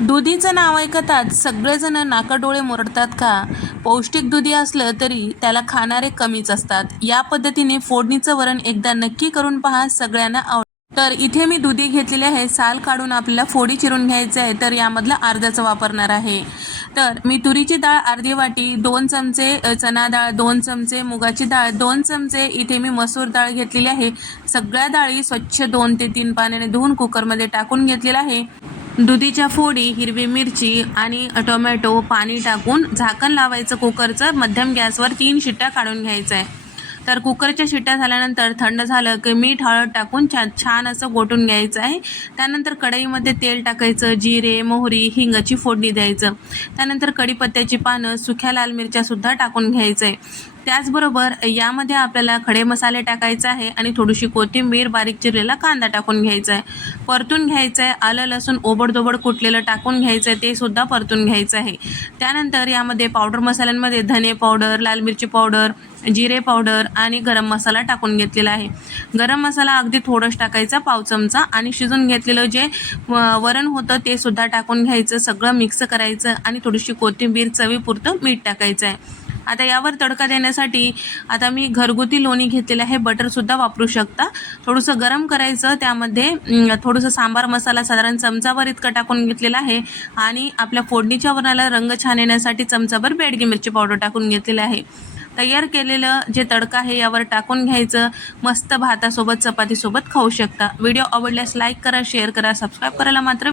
दुधीचं नाव ऐकताच सगळेजण नाकाडोळे मुरडतात का? पौष्टिक दुधी असलं तरी त्याला खाणारे कमीच असतात. या पद्धतीने फोडणीचं वरण एकदा नक्की करून पहा, सगळ्यांना आवडेल. तर इथे मी दुधी घेतलेली आहे. साल काढून आपल्याला फोडी चिरून घ्यायचं आहे. तर यामधलं अर्ध्याचं वापरणार आहे. तर मी तुरीची डाळ अर्धी वाटी, 2 चमचे चणा डाळ, 2 चमचे मुगाची डाळ, 2 चमचे इथे मी मसूर डाळ घेतलेली आहे. सगळ्या डाळी स्वच्छ 2 ते 3 पाण्याने धुवून कुकरमध्ये टाकून घेतलेला आहे. दुधीच्या फोडी, हिरवी मिरची आणि टोमॅटो, पाणी टाकून झाकण लावायचं कुकरचं. मध्यम गॅसवर 3 शिट्ट्या काढून घ्यायचं आहे. तर कुकरच्या शिट्ट्या झाल्यानंतर थंड झालं की मीठ, हळद टाकून छान असं गोटून घ्यायचं आहे. त्यानंतर कढईमध्ये तेल टाकायचं, जिरे, मोहरी, हिंगाची फोडणी द्यायचं. त्यानंतर कढीपत्त्याची पानं, सुक्या लाल मिरच्यासुद्धा टाकून घ्यायचं आहे. त्याचबरोबर यामध्ये आपल्याला खडे मसाले टाकायचे आहे आणि थोडीशी कोथिंबीर, बारीक चिरलेला कांदा टाकून घ्यायचा आहे. परतून घ्यायचं आहे. आलं लसूण ओबडधोबड कुटलेलं टाकून घ्यायचं आहे, ते सुद्धा परतून घ्यायचं आहे. त्यानंतर यामध्ये पावडर मसाल्यांमध्ये धने पावडर, लाल मिरची पावडर, जिरे पावडर आणि गरम मसाला टाकून घेतलेला आहे. गरम मसाला अगदी थोडंच टाकायचा, पाव चमचा, आणि शिजून घेतलेलं जे वरण होतं ते सुद्धा टाकून घ्यायचं. सगळं मिक्स करायचं आणि थोडीशी कोथिंबीर, चवीपुरतं मीठ टाकायचं आहे. आता यावर तडका देण्यासाठी आता मी घरगुती लोणी घेतलेलं आहे. बटरसुद्धा वापरू शकता. थोडंसं गरम करायचं. त्यामध्ये थोडंसं सांबार मसाला साधारण चमचाभर इतकं टाकून घेतलेला आहे आणि आपल्या फोडणीच्या वरणाला रंग छान येण्यासाठी चमचाभर बेडगी मिरची पावडर टाकून घेतलेलं आहे. तयार केलेलं जे तडका आहे यावर टाकून घ्यायचं. मस्त भातासोबत, चपातीसोबत खाऊ शकता. व्हिडिओ आवडल्यास लाईक करा, शेअर करा, सबस्क्राईब करायला मात्र